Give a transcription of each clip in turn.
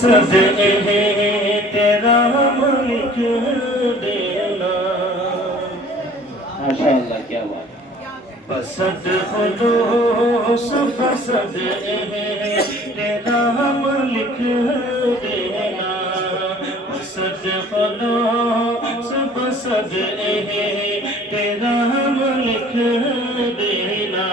صدقے تیرا ملک دینا. ماشاء اللہ کیا بات ہے. بسد خلوص بسد تیرا ملک دینا. بسد خلوص بسد تیرا ملک دینا.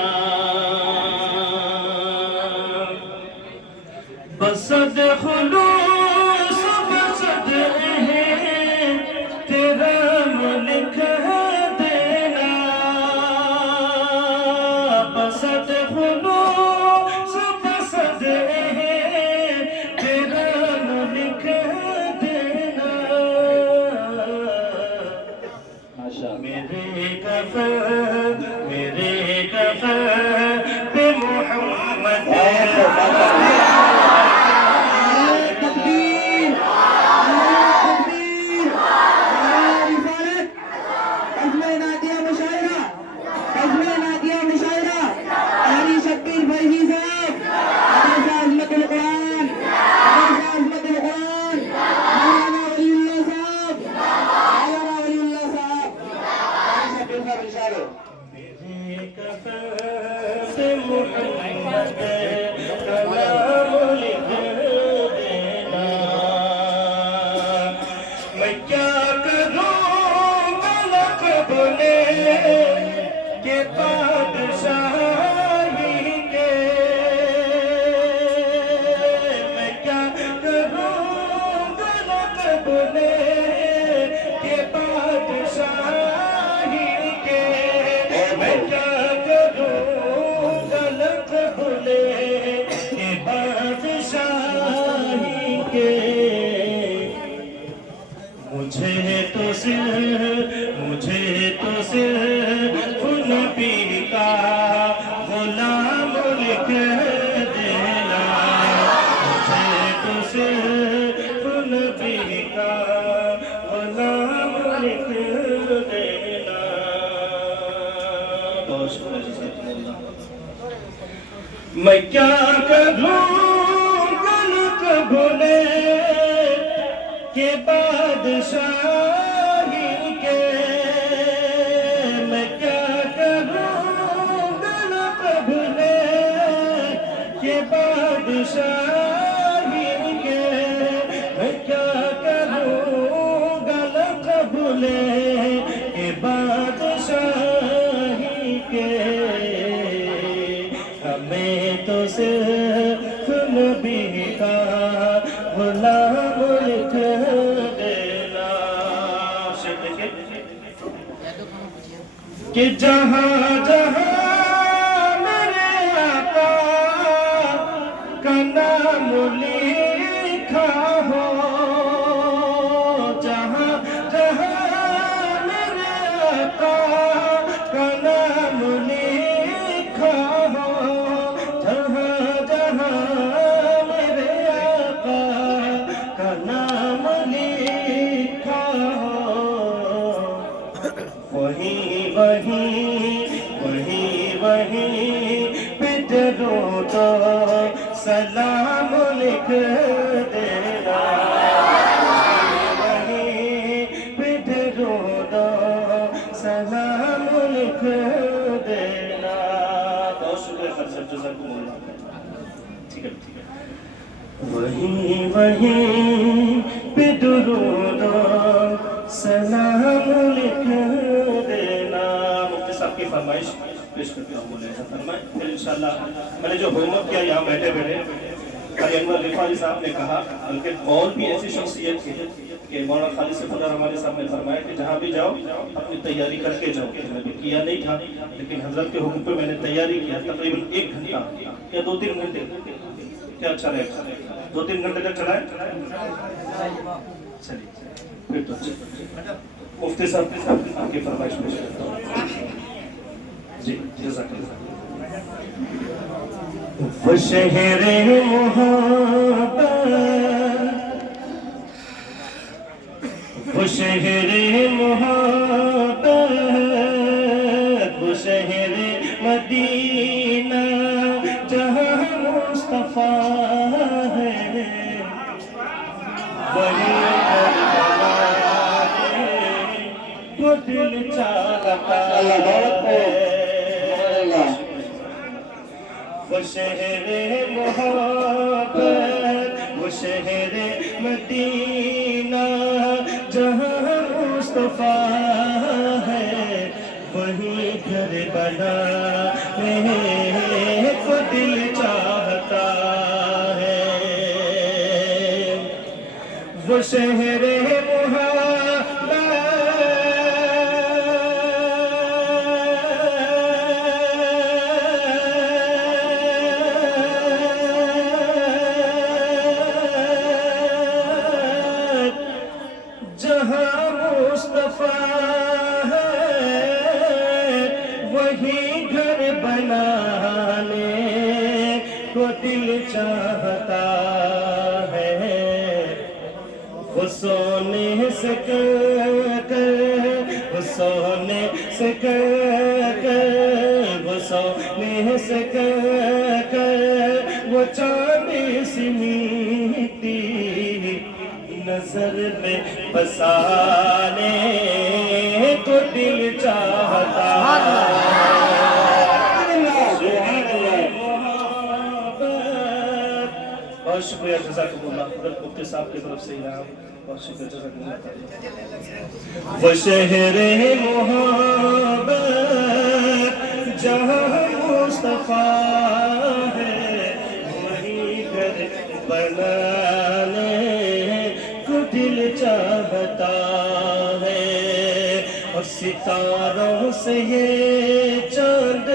بسد خلوص بسد تیرا ملک دینا. بسد خلوص بسد تیرا ملک دینا. ماشاء اللہ. میرے کفن پہ محمد مجھے تو صرف نبی کا غلام لکھ دینا. مجھے تو صرف نبی کا غلام لکھ دینا. میں کیا کروں غلط بھولے کہ بادشاہی کے. میں کیا کروں غلط بھولے کہ بادشاہی کے. میں کیا کروں غلط بھولے کہ بادشاہی کے. ہمیں تو صرف نبی کا غلام لکھ دینا. کہ جہاں جہاں میرے آقا کا نام لکھا ہو. جہاں جہاں میرے آقا کا نام لکھا ہو. جہاں جہاں میرے آقا کا نام لکھا ہو. وہیں پہ درود و سلام لکھ دینا. وہیں پہ درود و سلام لکھ دینا. بہت شکریہ سر جزاکم اللہ. ٹھیک ہے. وہیں پہ درود و سلام لکھ دینا. مفتی صاحب کی فرمائش پیش کرتے ہوں. بولے ایسا فرمائیں. پھر انشاءاللہ میں نے جو ہوم ورک کیا یہاں بیٹھے قاری انور رفاعی صاحب نے کہا، بلکہ اور بھی ایسی شخصیت تھی کہ مولانا خالص خدا رحمانی صاحب نے فرمایا کہ جہاں بھی جاؤ اپنی تیاری کر کے جاؤ. میں نے کیا نہیں تھا لیکن حضرت کے حکم پہ میں نے تیاری کیا. تقریباً 1 گھنٹہ یا 2-3 گھنٹے. کیا اچھا رہے گا؟ 2-3 گھنٹے تک چلائیں. چلیے پھر تو مفتی صاحب آپ کی فرمائش پیش کرتا ہوں. جی جزاک اللہ. وہ شہر محبت، وہ شہر محبت، وہ شہر مدینہ جہاں مصطفیٰ ہے. وہی گھر بنانے کو دل چاہتا ہے وہ شہر محبت وہ شہر مدینہ جہاں مصطفیٰ ہے وہی گھر بنانے کو دل چاہتا ہے وہ شہر جہاں مصطفیٰ ہے وہی گھر بنانے کو دل چاہتا ہے وہ سونے سے وہ سونے سے وہ سونے سے وہ چاندی سی میٹی نظر میں بسانے کو دل چاہتا ہے بہت شکریہ جزاکم اللہ حضرت مفتی صاحب کی طرف سے انعام بہت شکریہ جزاکم اللہ وہ شہر محبت جہاں مصطفیٰ ہے وہی گھر بنانے کو دل چاہتا ہے اور ستاروں سے یہ چاند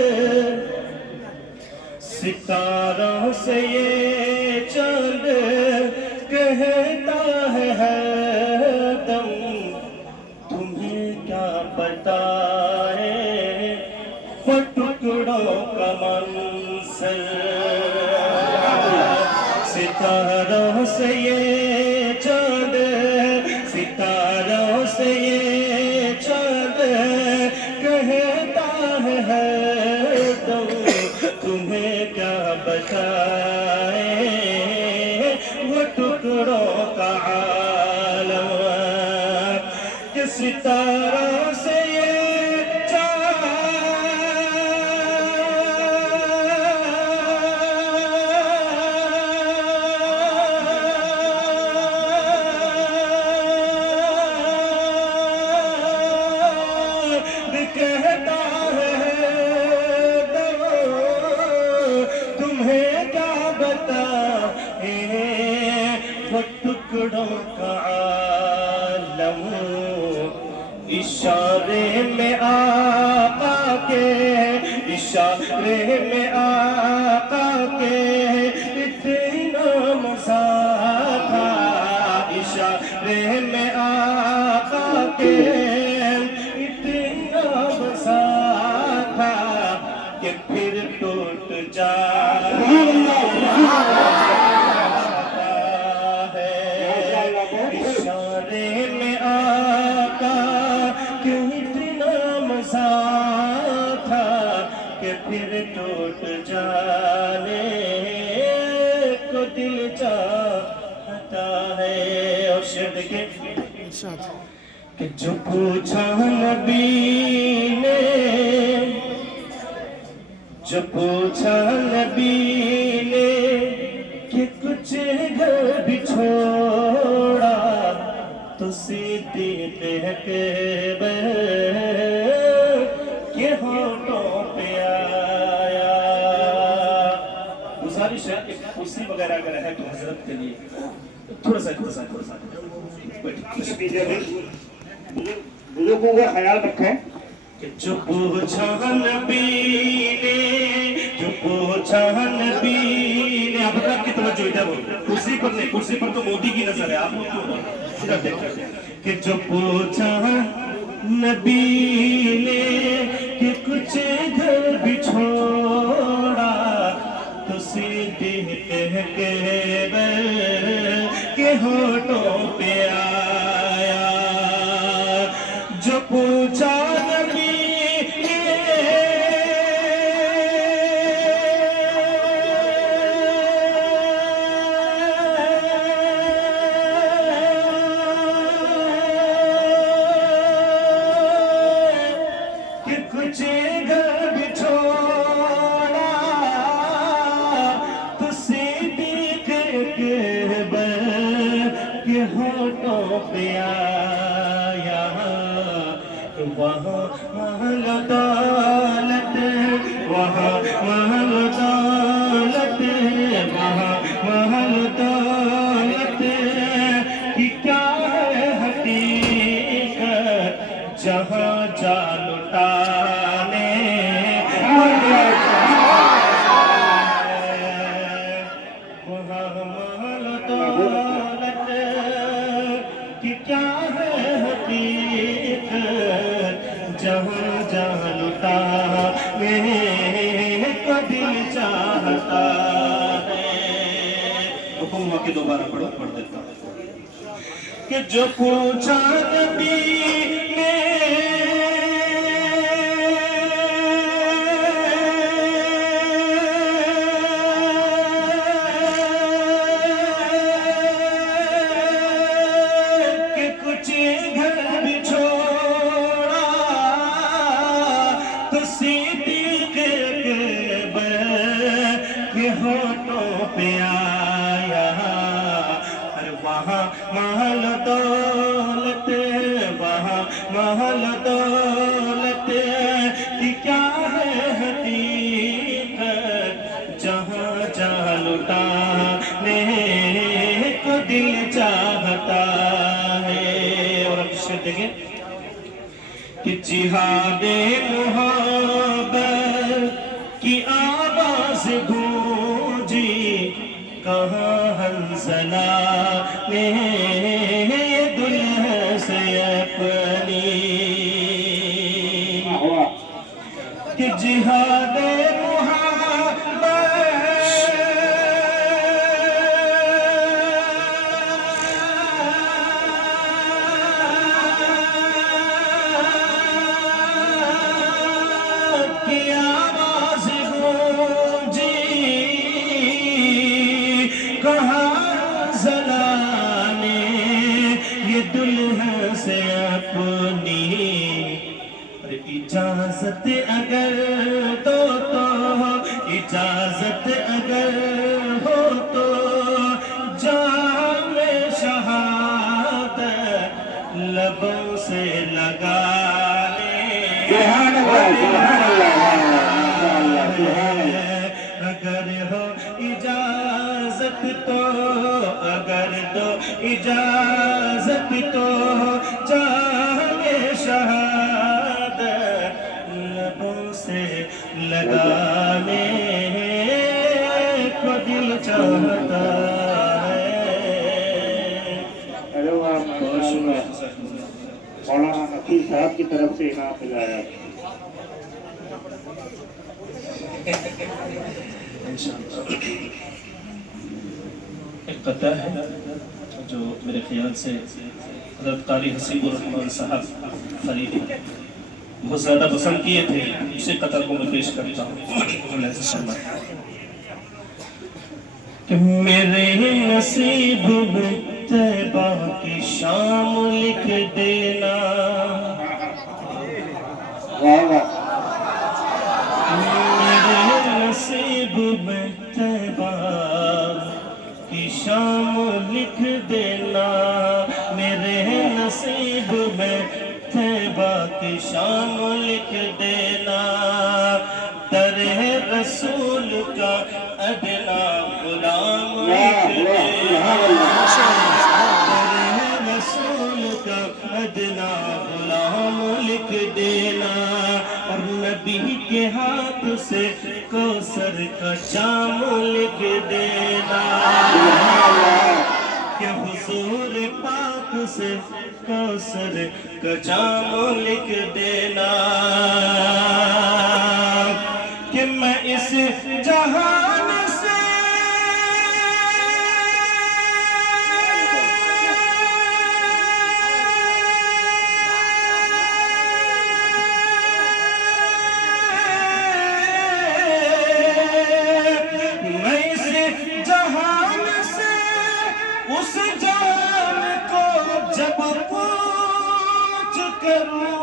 ستاروں سے یہ چاند کہتا ہے ہر دم تمہیں کیا پتا ہے وہ ٹکڑوں کا منظر ستاروں سے یہ چاند ستاروں سے یہ چاند کہتا ہے ہر دم تمہیں کیا بتائے وہ ٹکڑوں کا عالم کہ ستاروں سے یہ کہتا ہے تمہیں کیا بتائے وہ ٹکڑوں کا عالم اشارے میں آقا کے اشارے میں آقا کے اتنا مزہ تھا اشارے میں آقا کے کہ پھر ٹوٹ جاتا ہے اشارے میں آقا کہ اتنا مزہ تھا کہ پھر ٹوٹ جانے کو دل چاہتا ہے اور شعر دیکھیں کہ جو پوچھا نبی نے جو پوچھا نبی نے کہ کچھ گھر بھی چھوڑا تو سیدھی کہ ہونٹوں پہ آیا گزارش ہے کہ کرسی وغیرہ اگر ہے تو حضرت کے لیے تھوڑا سا بزرگوں کا خیال رکھیں کہ جو پوچھا نبی نے جو پوچھا نبی نے اب تک کی توجہ ادھر ہو کرسی پر نہیں کرسی پر تو مودی کی نظر ہے آپ لوگ کیوں ادھر دیکھیں کہ جو پوچھا نبی نے کہ کچھ گھر بھی چھوڑا تو سیدھی کہ ہونٹوں پہ آیا جو پوچھا نبی کے ہونٹوں پہ آیا وہاں محل دولت وہاں محل دولت وہاں محل دولت کی کیا ہے حقیقت جہاں جا لٹانے وہاں محل دولت کی کیا ہے حقیقت جہاں جہاں لٹانے کو دل چاہتا ہے. حکم ہوا کہ دوبارہ پڑھ دیتا ہوں کہ جو پوچھا نبی نے کہ کچھ گھر بھی چھوڑا تو صدیق اکبر کے ہونٹوں پہ آیا وہاں محل دولت وہاں محل دولت کی کیا ہے حقیقت جہاں جہاں لٹانے کو دل چاہتا ہے. اور اب شعر دیکھیں کہ جہاد محبت کی آواز گونجی کہاں حنظلہ نے دلہن سے اپنی کہ جہاد محبت کی آواز گونجی کہاں زلانے یہ دلہن سے اپنی اجازت اگر دو تو اجازت اگر ہو تو جام شہادت لبوں سے لگا لے. اگر ہو اجازت تو اگر دو اجازت تو جام شہادت لبوں سے لگانے کو دل چاہتا ہے. مولانا نقیب صاحب کی طرف سے انعام ملا ہے. ایک قطعہ ہے جو میرے خیال سے حضرت قاری حسیب الرحمن صاحب فریدی بہت زیادہ پسند کیے تھے. اسی قطعہ کو میں پیش کرتا ہوں کہ میرے نصیب میں طیبہ کی شام لکھ دینا میرے نصیب میں طیبہ کی شام لکھ دینا میرے نصیب میں طیبہ کی شام لکھ دینا در رسول کا ادنا غلام لکھ دینا در رسول کا ادنا غلام لکھ دینا اور نبی کے ہاتھ سے کوثر کا جام لکھ دینا کہ حضور پاک سے کوثر کا جام لکھ دینا کہ میں اس جہان سے اس جان کو جب کچھ کروں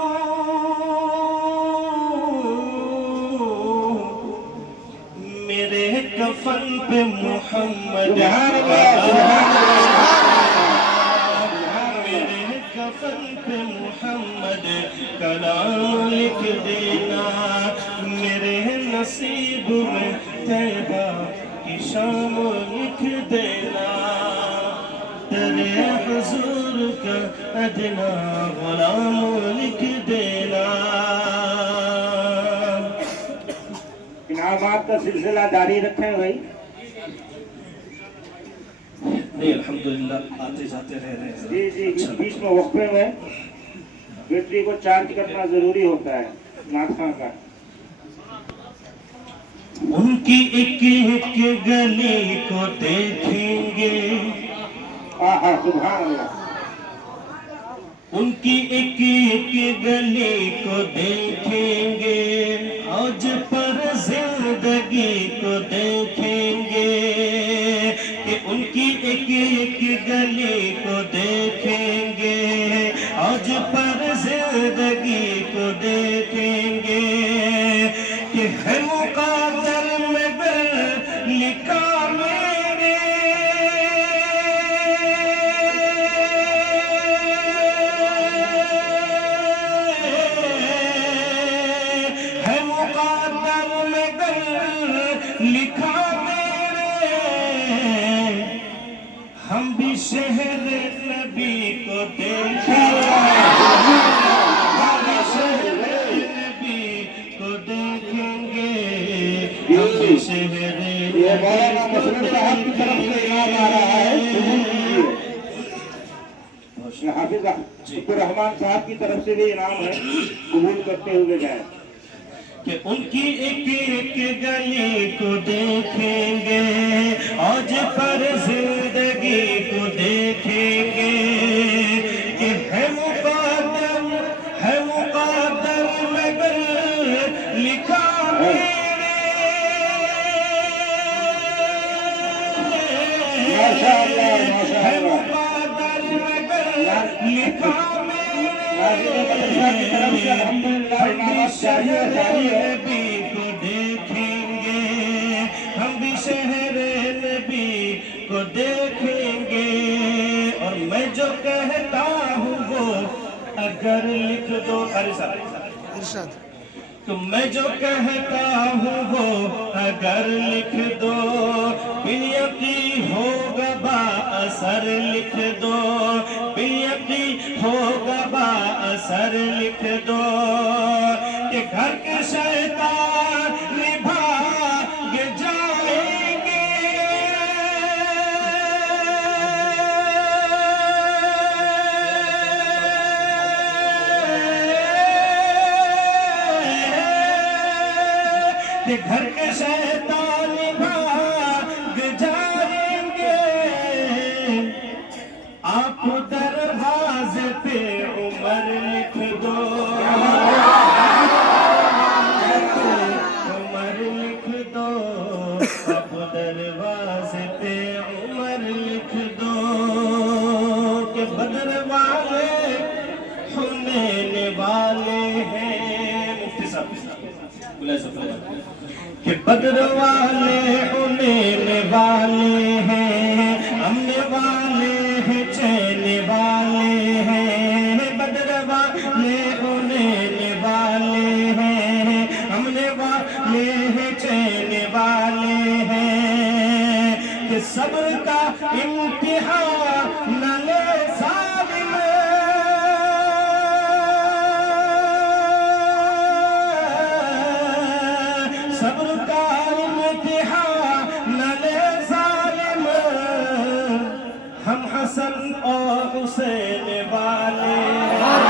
میرے کفن پہ محمد کا ادنا غلام لکھ دینا. انعامات کا سلسلہ جاری رکھیں بھائی. نہیں الحمدللہ آتے جاتے رہ رہے ہیں. جی جی بیچ میں وقفے میں بیٹری کو چارج کرنا ضروری ہوتا ہے ناخواں کا. ان کی ایک ایک گلی کو دیکھیں گے. آہا سبحان اللہ. ان کی ایک ایک گلی کو دیکھیں گے. آج پر زندگی کو دیکھیں گے کہ ان کی ایک ایک گلی کو دیکھیں گے. آج پر زندگی کو دیکھیں گے کہ ہے مقدر میں گر لکھا میرے. ہے مقدر میں گر لکھا میرے. ہم بھی شہر نبی کو دیکھیں گے. ہم بھی شہر نبی کو دیکھیں گے. ہم بھی شہر یہ مولانا مسلم صاحب کی طرف سے انعام آ رہا ہے. حافظ عبد الرحمان صاحب کی طرف سے بھی انعام ہے, قبول کرتے ہوئے جائیں. کہ ان کی ایک ایک گلی کو دیکھیں گے. آج پر زندگی کو دیکھیں گے کہ ہے مقدر مگر لکھا میرے. ماشاء اللہ ماشاء ہے اللہ. مقدر مگر لکھا مدرسہ کی طرف سے الحمدللہ انعامات جاری ہے. نبی کو دیکھیں گے. ہم بھی شہر نبی کو دیکھیں گے. اور میں جو کہتا ہوں وہ اگر لکھ دو. ارشاد. تو میں جو کہتا ہوں وہ اگر لکھ دو. بلیتی ہوگا با اثر لکھ دو. بلیتی ہوگا با اثر لکھ دو کہ گھر کے شیطان نبھاگ جائیں گے. کہ گھر کے شیطان بھاگ جائیں گے. آپ دروازے پہ عمر لکھ دو. عمر لکھ دو. آپ دروازے پہ عمر لکھ دو کہ بدر والے حنین والے ہیں. مفتی صاحب کہ بدر والے حنین والے ہیں. امن والے ہیں چین والے ہیں. بدر والے حنین والے ہیں. امن والے ہیں چین والے ہیں. کہ صبر کا امتحان نہ لے ظالم. صبر کا امتحان نہ لے ظالم. ہم حسن اور حسین والے ہیں.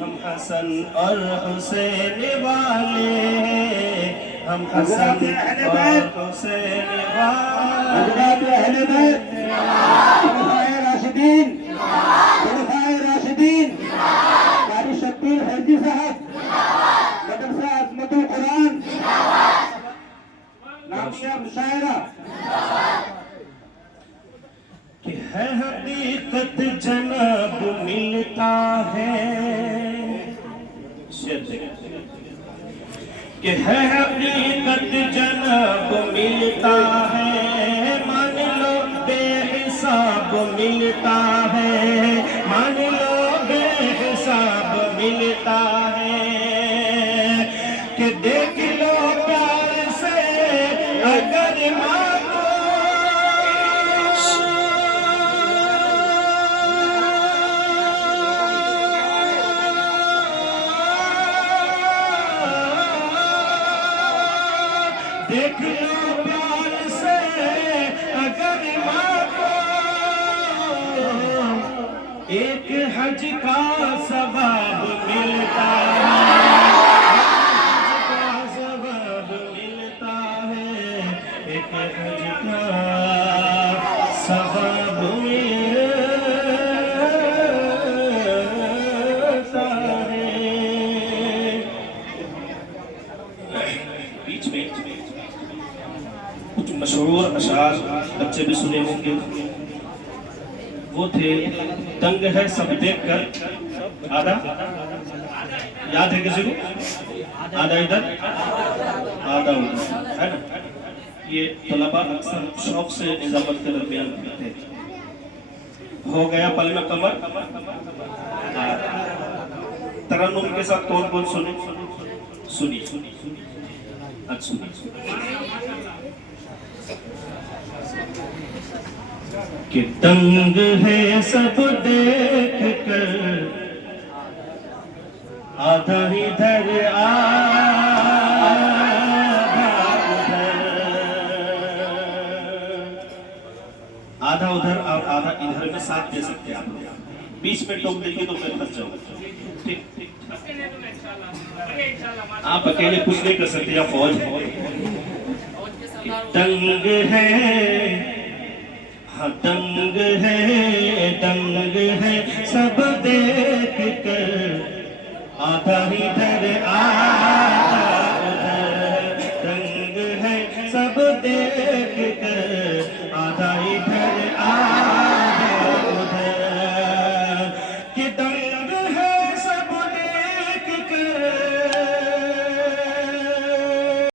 ہم حسن اور حسین والے ہیں. ہم حسن اور حسین والے. حضرات اہل بیت, خلفائے راشدین, خلفائے راشدین, قاری شبیر فیضی صاحب, مدرسہ عظمت القرآن, نامیہ مشاعرہ. کہ ہے حقیقت جناب ملتا ہے. کہ ہے حقیقت جناب ملتا ہے. مان لو بے حساب ملتا ہے. مان لو بے حساب ملتا ہے. کہ دیکھ لو پیار سے اگر مانگو. حج کا ثواب ملتا ہے. بیچ میں کچھ مشہور اشعار بچے بھی سنے ہوں گے. وہ تھے تنگ ہے سب دیکھ کر آدھا یاد ہے کسی کو؟ آدھا ادھر آدھا ادھر ہے نا. یہ طلبہ اکثر شوق سے نظامت کے درمیان کرتے ہیں. ہو گیا پل میں کمر. ترنم کے ساتھ کون کون سنی سنی اچھا سنی. کہ تنگ ہے سب دیکھ کر آدھا ادھر آدھا ادھر اور آدھا ادھر میں ساتھ دے سکتے ہیں آپ. بیچ میں ٹوک دیں گے تو پھر پھنس جاؤ گا. ٹھیک ٹھیک. آپ اکیلے کچھ نہیں کر سکتے یا فوج ہے. تنگ ہے تنگ ہے سب دیکھ کر آدھا ادھر